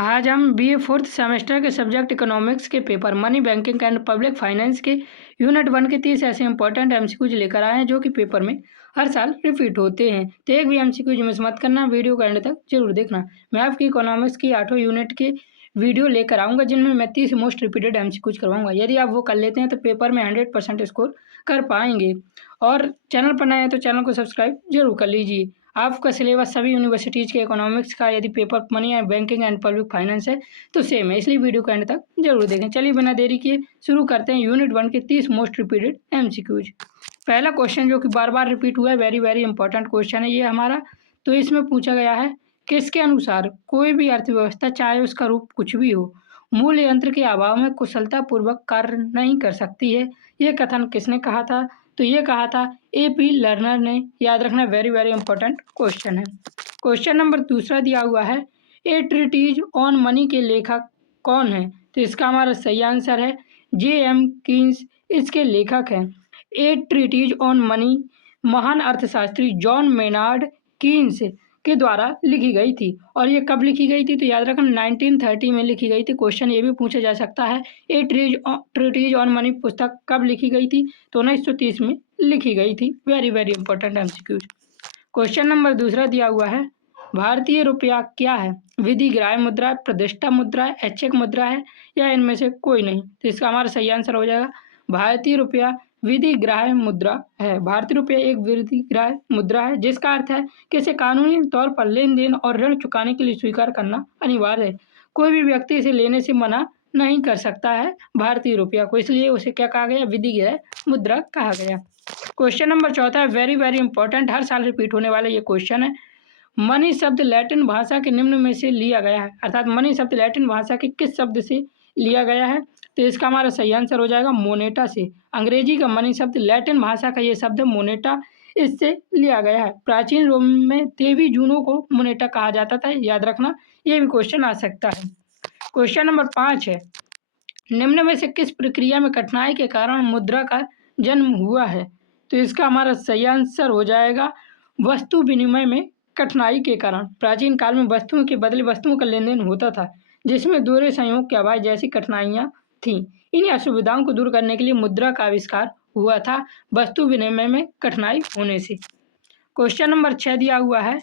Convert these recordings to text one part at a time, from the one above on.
आज हम BA fourth semester के सब्जेक्ट इकोनॉमिक्स के paper money banking and public finance के यूनिट 1 के 30 ऐसे इंपॉर्टेंट एमसीक्यूज लेकर आए हैं जो कि पेपर में हर साल रिपीट होते हैं। तो एक भी एमसीक्यूज मिस मत करना, वीडियो को एंड तक जरूर देखना। मैं आपकी इकोनॉमिक्स की 8 यूनिट के वीडियो लेकर आऊँगा जिनमें मैं 30 मोस्ट रिपीटेड एमसीक्यूज करवाऊंगा। यदि आप वो कर लेते हैं तो पेपर में 100% स्कोर कर पाएंगे। और चैनल पर नए हैं तो चैनल को सब्सक्राइब जरूर कर लीजिए। आपका सिलेबस सभी यूनिवर्सिटीज़ के इकोनॉमिक्स का यदि paper money and banking and public finance है तो सेम है, इसलिए वीडियो को एंड तक जरूर देखें। चलिए बिना देरी किए शुरू करते हैं यूनिट 1 के 30 मोस्ट रिपीटेड एमसीक्यूज। पहला क्वेश्चन जो कि बार बार रिपीट हुआ है, वेरी वेरी इंपॉर्टेंट क्वेश्चन है ये हमारा। तो इसमें पूछा गया है कि इसके अनुसार कोई भी अर्थव्यवस्था चाहे उसका रूप कुछ भी हो, मूल यंत्र के अभाव में कुशलतापूर्वक कार्य नहीं कर सकती है। ये कथन किसने कहा था? तो ये कहा था एपी लर्नर ने। याद रखना, वेरी वेरी इंपॉर्टेंट क्वेश्चन है। क्वेश्चन नंबर दूसरा दिया हुआ है, ए ट्रीटीज ऑन मनी के लेखक कौन है? तो इसका हमारा सही आंसर है जे.एम. कीन्स इसके लेखक हैं। ए ट्रीटीज ऑन मनी महान अर्थशास्त्री जॉन मेनार्ड कीन्स के द्वारा लिखी गई थी। और ये कब लिखी गई थी? तो याद रखना 1930 में लिखी गई थी। क्वेश्चन ये भी पूछा जा सकता है, ए ट्रीटीज ऑन मनी पुस्तक कब लिखी गई थी? तो 1930 में लिखी गई थी। Very very important MCQs. Question number दूसरा दिया हुआ है, भारतीय रुपया क्या है? विधिग्राह्य मुद्रा, प्रतिष्ठा मुद्रा, ऐच्छिक मुद्रा है या इनमें से कोई नहीं? तो इसका हमारा सही आंसर हो जाएगा भारतीय रुपया विधिग्राह्य मुद्रा है। भारतीय रुपया एक विधिग्राह्य मुद्रा है जिसका अर्थ है कि इसे कानूनी तौर पर लेन देन और ऋण चुकाने के लिए स्वीकार करना अनिवार्य है। कोई भी व्यक्ति इसे लेने से मना नहीं कर सकता है भारतीय रुपया को, इसलिए उसे क्या कहा गया? विधिग्राह्य मुद्रा कहा गया। क्वेश्चन नंबर चौथा है, वेरी वेरी इंपॉर्टेंट, हर साल रिपीट होने वाला ये क्वेश्चन है। मनी शब्द लैटिन भाषा के निम्न में से लिया गया है, अर्थात मनी शब्द लैटिन भाषा के किस शब्द से लिया गया है? तो इसका हमारा सही आंसर हो जाएगा मोनेटा से। अंग्रेजी का मनी शब्द लैटिन भाषा का ये शब्द मोनेटा, इससे लिया गया है। प्राचीन रोम में देवी जूनो को मोनेटा कहा जाता था। याद रखना, ये भी क्वेश्चन आ सकता है। क्वेश्चन नंबर 5 है, निम्न में से किस प्रक्रिया में कठिनाई के कारण मुद्रा का जन्म हुआ है? तो इसका हमारा सही आंसर हो जाएगा वस्तु विनिमय में कठिनाई के कारण। प्राचीन काल में वस्तुओं के बदले वस्तुओं का लेन देन होता था जिसमें दोहरे संयोग के अभाव जैसी कठिनाइयाँ थीं। इन्हीं असुविधाओं को दूर करने के लिए मुद्रा का आविष्कार हुआ था वस्तु विनिमय में कठिनाई होने से। क्वेश्चन नंबर 6 दिया हुआ है,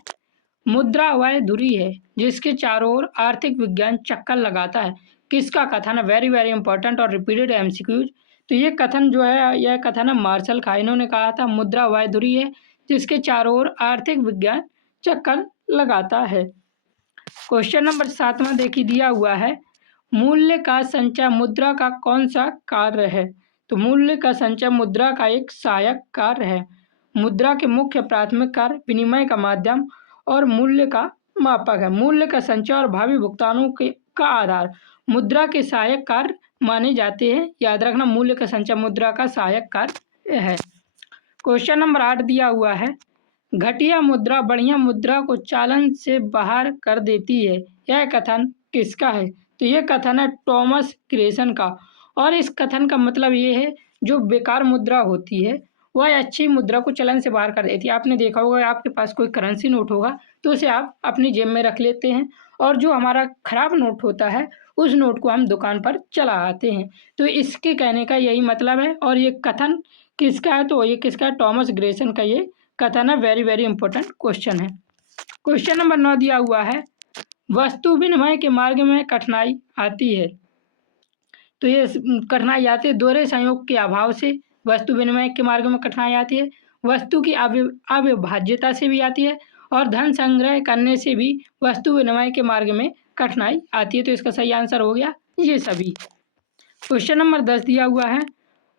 मुद्रा वह धुरी है जिसके चारों ओर आर्थिक विज्ञान चक्कर लगाता है। किसका कथन है? वेरी वेरी इंपॉर्टेंट और रिपीटेड एमसीक्यूज। तो ये कथन जो है, यह कथन है मार्शल का। इन्होंने कहा था मुद्रा वह धुरी है जिसके चारों ओर आर्थिक विज्ञान चक्कर लगाता है। क्वेश्चन नंबर 7वां देखिए दिया हुआ है, मूल्य का संचय मुद्रा का कौन सा कार्य है? तो मूल्य का संचय मुद्रा का एक सहायक कार्य है। मुद्रा के मुख्य प्राथमिक कार्य विनिमय का माध्यम और मूल्य का मापक है। मूल्य का संचय और भावी भुगतानों के का आधार मुद्रा के सहायक कार्य माने जाते हैं। याद रखना, मूल्य का संचय मुद्रा का सहायक कार्य है। क्वेश्चन नंबर 8 दिया हुआ है, घटिया मुद्रा बढ़िया मुद्रा को चालन से बाहर कर देती है। यह कथन किसका है? तो यह कथन है टॉमस ग्रेसन का। और इस कथन का मतलब ये है, जो बेकार मुद्रा होती है वह अच्छी मुद्रा को चलन से बाहर कर देती है। आपने देखा होगा, आपके पास कोई करेंसी नोट होगा तो उसे आप अपनी जेब में रख लेते हैं, और जो हमारा खराब नोट होता है उस नोट को हम दुकान पर चला आते हैं। तो इसके कहने का यही मतलब है। और ये कथन किसका है? तो ये किसका है? टॉमस ग्रेसन का ये कथन है। वेरी वेरी इंपॉर्टेंट क्वेश्चन है। क्वेश्चन नंबर 9 दिया हुआ है, वस्तु विनिमय के मार्ग में कठिनाई आती है। तो ये कठिनाई आती है दोहरे संयोग के अभाव से वस्तु विनिमय के मार्ग में कठिनाई आती है, वस्तु की अविभाज्यता से भी आती है, और धन संग्रह करने से भी वस्तु विनिमय के मार्ग में कठिनाई आती है। तो इसका सही आंसर हो गया ये सभी। क्वेश्चन नंबर 10 दिया हुआ है,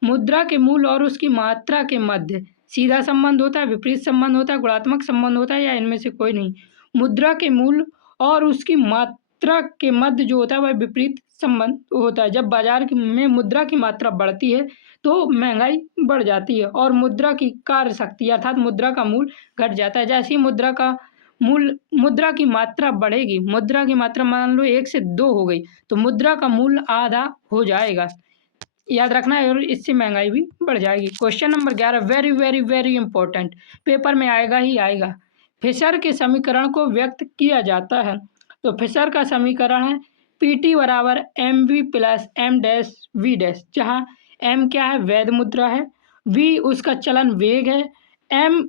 मुद्रा के मूल और उसकी मात्रा के मध्य सीधा संबंध होता है, विपरीत संबंध होता है, गुणात्मक संबंध होता है, या इनमें से कोई नहीं? मुद्रा के मूल और उसकी मात्रा के मध्य जो होता है वह विपरीत संबंध होता है। जब बाजार में मुद्रा की मात्रा बढ़ती है तो महंगाई बढ़ जाती है, और मुद्रा की कार्य शक्ति अर्थात मुद्रा का मूल घट जाता है। जैसे ही मुद्रा की मात्रा बढ़ेगी, मुद्रा की मात्रा मान लो 1 से 2 हो गई, तो मुद्रा का मूल आधा हो जाएगा। याद रखना है, और इससे महंगाई भी बढ़ जाएगी। Question number 11 very very very important, paper में आएगा ही आएगा। फिशर के समीकरण को व्यक्त किया जाता है। तो फिशर का समीकरण है PT बराबर MV plus M dash V dash, जहाँ M क्या है, वैध मुद्रा है, V उसका चलन वेग है, M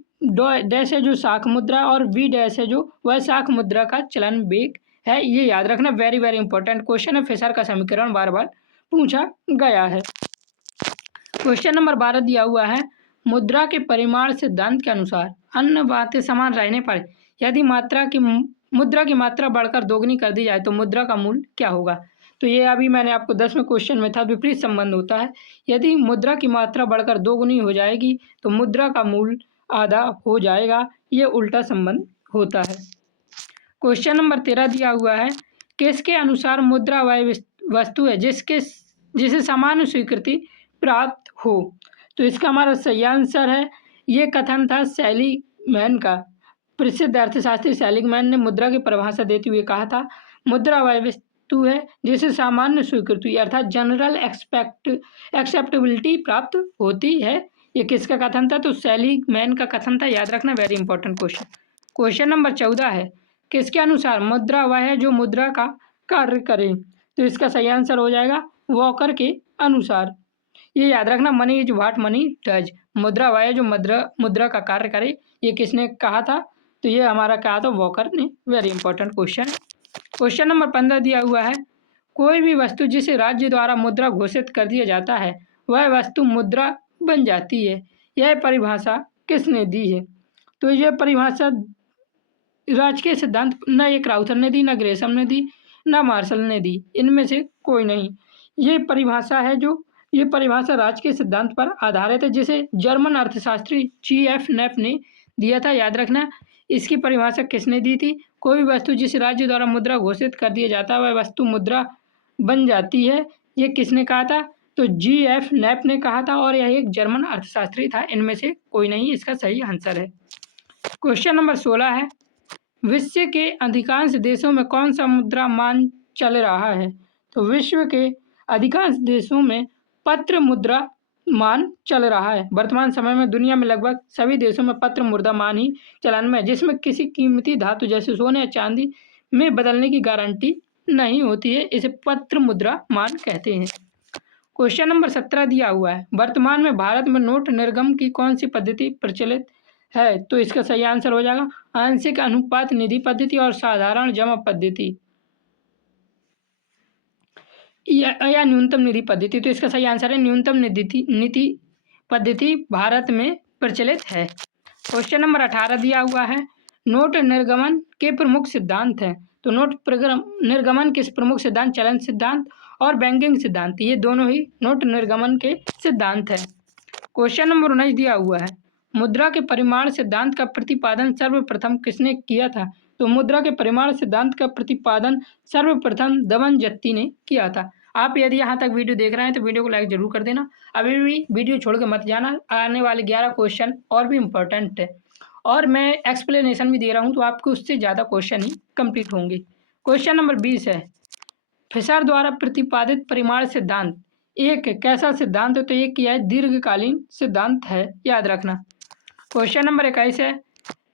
डैश है जो शाख मुद्रा, और V डैश है जो वह शाख मुद्रा का चलन वेग है। ये याद रखना, वेरी वेरी इंपॉर्टेंट क्वेश्चन है। फिशर का समीकरण बार बार पूछा गया है। क्वेश्चन नंबर 12 दिया हुआ है, मुद्रा के परिमाण सिद्धांत के अनुसार अन्य बातें समान रहने पर यदि मुद्रा की मात्रा बढ़कर दोगुनी कर दी जाए तो मुद्रा का मूल्य क्या होगा। तो ये अभी मैंने आपको 10वें क्वेश्चन में था, विपरीत संबंध होता है। यदि मुद्रा की मात्रा बढ़कर दोगुनी हो जाएगी तो मुद्रा का मूल्य आधा हो जाएगा, ये उल्टा संबंध होता है। क्वेश्चन नंबर 13 दिया हुआ है, किसके अनुसार मुद्रा वह वस्तु है जिसे सामान्य स्वीकृति प्राप्त हो। तो इसका हमारा सही आंसर है, ये कथन था सेलिगमैन का। प्रसिद्ध अर्थशास्त्री सेलिगमैन ने मुद्रा की परिभाषा देते हुए कहा था, मुद्रा वह वस्तु है जिसे सामान्य स्वीकृति अर्थात जनरल एक्सेप्टेबिलिटी प्राप्त होती है। ये किसका कथन था, तो सेलिगमैन का कथन था, याद रखना, very important question. Question number 14 है, किसके अनुसार मुद्रा वह है जो मुद्रा का कार्य करे। तो इसका सही आंसर हो जाएगा वॉकर के अनुसार। ये याद रखना, money is what money does, मुद्रा वह है जो मुद्रा का कार्य करे। ये किसने कहा था, तो ये हमारा कहा था वॉकर ने। Very important question. Question number 15 दिया हुआ है, कोई भी वस्तु जिसे राज्य द्वारा मुद्रा घोषित कर दिया जाता है वह वस्तु मुद्रा बन जाती है। यह परिभाषा किसने दी है। तो यह परिभाषा राजकीय सिद्धांत न एक राउथर ने दी, न ग्रेसम ने दी, न मार्शल ने दी, इनमें से कोई नहीं। ये परिभाषा राजकीय सिद्धांत पर आधारित है, जिसे जर्मन अर्थशास्त्री GF नेफ ने दिया था। याद रखना, इसकी परिभाषा किसने दी थी, कोई भी वस्तु जिस राज्य द्वारा मुद्रा घोषित कर दिया जाता है वह वस्तु मुद्रा बन जाती है। ये किसने कहा था, तो GF नेफ ने कहा था, और यह एक जर्मन अर्थशास्त्री था। इनमें से कोई नहीं, इसका सही आंसर है। क्वेश्चन नंबर 16 है, विश्व के अधिकांश देशों में कौन सा मुद्रा मान चल रहा है। तो विश्व के अधिकांश देशों में पत्र मुद्रा मान चल रहा है। वर्तमान समय में दुनिया में लगभग सभी देशों में पत्र मुद्रा मान ही चलन में, जिसमें किसी कीमती धातु जैसे सोने या चांदी में बदलने की गारंटी नहीं होती है। इसे पत्र मुद्रा मान कहते हैं। क्वेश्चन नंबर 17 दिया हुआ है, वर्तमान में भारत में नोट निर्गम की कौन सी पद्धति प्रचलित है। तो इसका सही आंसर हो जाएगा आंशिक अनुपात निधि पद्धति और साधारण जमा पद्धति या न्यूनतम निधि पद्धति। तो इसका सही आंसर है न्यूनतम निधि पद्धति भारत में प्रचलित है। क्वेश्चन नंबर 18 दिया हुआ है, नोट निर्गमन के प्रमुख सिद्धांत हैं। तो नोट निर्गमन के प्रमुख सिद्धांत चलन सिद्धांत और बैंकिंग सिद्धांत, ये दोनों ही नोट निर्गमन के सिद्धांत हैं। क्वेश्चन नंबर 19 दिया हुआ है, मुद्रा के परिमाण सिद्धांत का प्रतिपादन सर्वप्रथम किसने किया था। तो मुद्रा के परिमाण सिद्धांत का प्रतिपादन सर्वप्रथम दमन जत्ती ने किया था। आप यदि यहाँ तक वीडियो देख रहे हैं तो वीडियो को लाइक जरूर कर देना। अभी भी वीडियो छोड़ के मत जाना, आने वाले 11 क्वेश्चन और भी इम्पोर्टेंट है, और मैं एक्सप्लेनेशन भी दे रहा हूँ, तो आपको उससे ज़्यादा क्वेश्चन ही कंप्लीट होंगे। क्वेश्चन नंबर 20 है, फिशर द्वारा प्रतिपादित परिमाण सिद्धांत एक कैसा सिद्धांत है। तो ये क्या है, दीर्घकालीन सिद्धांत है, याद रखना। क्वेश्चन नंबर 21 है,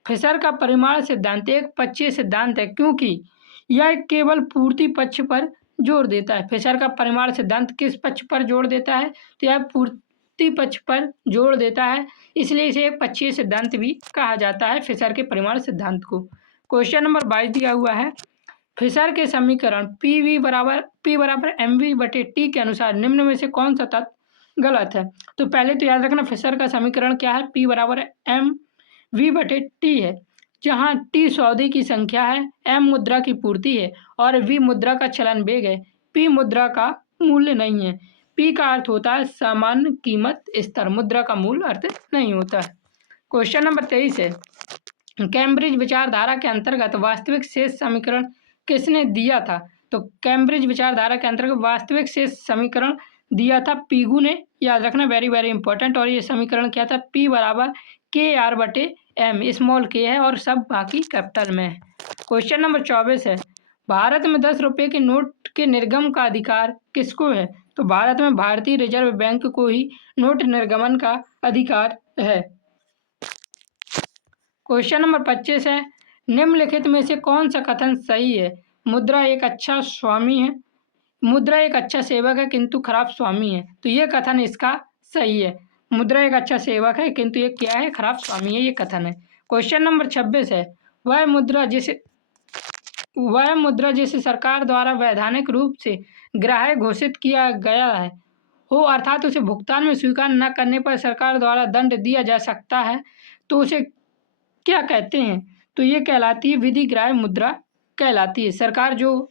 फिशर का परिमाण सिद्धांत एक पक्षीय सिद्धांत है क्योंकि यह केवल पूर्ति पक्ष पर जोर देता है। फिशर का परिमाण सिद्धांत किस पक्ष पर जोर देता है, तो यह पूर्ति पक्ष पर जोर देता है, इसलिए इसे एक पक्षीय सिद्धांत भी कहा जाता है, फिशर के परिमाण सिद्धांत को। क्वेश्चन नंबर 22 दिया हुआ है, फिशर के समीकरण P बराबर MV/T के अनुसार निम्न में से कौन सा तत्व गलत है। तो पहले तो याद रखना, फिशर का समीकरण क्या है, P बराबर MV/T है, जहाँ T सौदे की संख्या है, M मुद्रा की पूर्ति है और V मुद्रा का चलन वेग है। P मुद्रा का मूल्य नहीं है। P का अर्थ होता है सामान्य कीमत स्तर, मुद्रा का मूल अर्थ नहीं होता है। क्वेश्चन नंबर 23 है, कैम्ब्रिज विचारधारा के अंतर्गत वास्तविक शेष समीकरण किसने दिया था। तो कैम्ब्रिज विचारधारा के अंतर्गत वास्तविक शेष समीकरण दिया था पीगू ने, याद रखना, वेरी वेरी इंपॉर्टेंट। और ये समीकरण क्या था, P बराबर KR/M, स्मॉल k है और सब बाकी कैपिटल में है। क्वेश्चन नंबर 24 है, भारत में 10 रुपये के नोट के निर्गम का अधिकार किसको है। तो भारत में भारतीय रिजर्व बैंक को ही नोट निर्गमन का अधिकार है। क्वेश्चन नंबर 25 है, निम्नलिखित में से कौन सा कथन सही है, मुद्रा एक अच्छा स्वामी है, मुद्रा एक अच्छा सेवक है किंतु खराब स्वामी है। तो ये कथन इसका सही है। मुद्रा एक अच्छा सेवक है किंतु ये क्या है, खराब स्वामी है, ये कथन है। क्वेश्चन नंबर 26 है, वह मुद्रा जिसे सरकार द्वारा वैधानिक रूप से ग्राह्य घोषित किया गया है हो, अर्थात उसे भुगतान में स्वीकार न करने पर सरकार द्वारा दंड दिया जा सकता है, तो उसे क्या कहते हैं? तो ये कहलाती है विधिग्राह्य मुद्रा कहलाती है। सरकार जो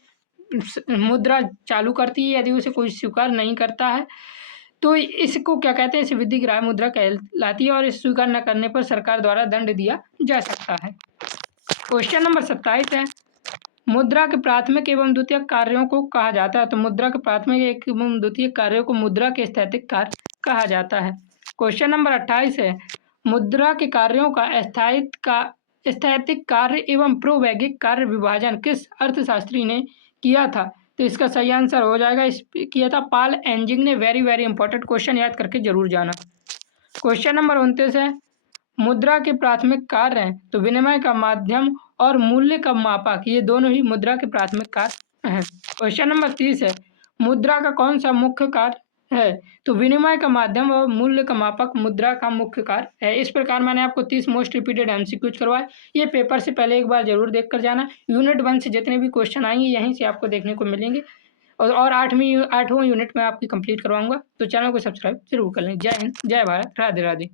मुद्रा चालू करती है, यदि उसे कोई स्वीकार नहीं करता है तो इसको क्या कहते हैं, इसे विधिग्राह्य मुद्रा कहलाती है और इस स्वीकार न करने पर सरकार द्वारा दंड दिया जा सकता है। क्वेश्चन नंबर 27 है, मुद्रा के प्राथमिक एवं द्वितीयक कार्यों को कहा जाता है। तो मुद्रा के प्राथमिक एवं द्वितीयक कार्यों को मुद्रा के स्थैतिक कार्य कहा जाता है। क्वेश्चन नंबर 28 है, मुद्रा के कार्यों का स्थैतिक कार्य एवं प्रोवैगिक कार्य विभाजन किस अर्थशास्त्री ने किया था? तो इसका सही आंसर हो जाएगा, किया था पॉल एंजिंग ने। वेरी वेरी इंपॉर्टेंट क्वेश्चन, याद करके जरूर जाना। क्वेश्चन नंबर 29 है, मुद्रा के प्राथमिक कार्य हैं। तो विनिमय का माध्यम और मूल्य का मापक, ये दोनों ही मुद्रा के प्राथमिक कार्य हैं। क्वेश्चन नंबर 30 है, मुद्रा का कौन सा मुख्य कार्य है? तो विनिमय का माध्यम और मूल्य का मापक मुद्रा का मुख्य कार्य है। इस प्रकार मैंने आपको 30 मोस्ट रिपीटेड एमसीक्यूज करवाए। ये पेपर से पहले एक बार जरूर देख कर जाना। यूनिट 1 से जितने भी क्वेश्चन आएंगे यहीं से आपको देखने को मिलेंगे और 8वां यूनिट में आपकी कंप्लीट करवाऊंगा। तो चैनल को सब्सक्राइब जरूर कर लें। जय हिंद, जय भारत, राधे राधे।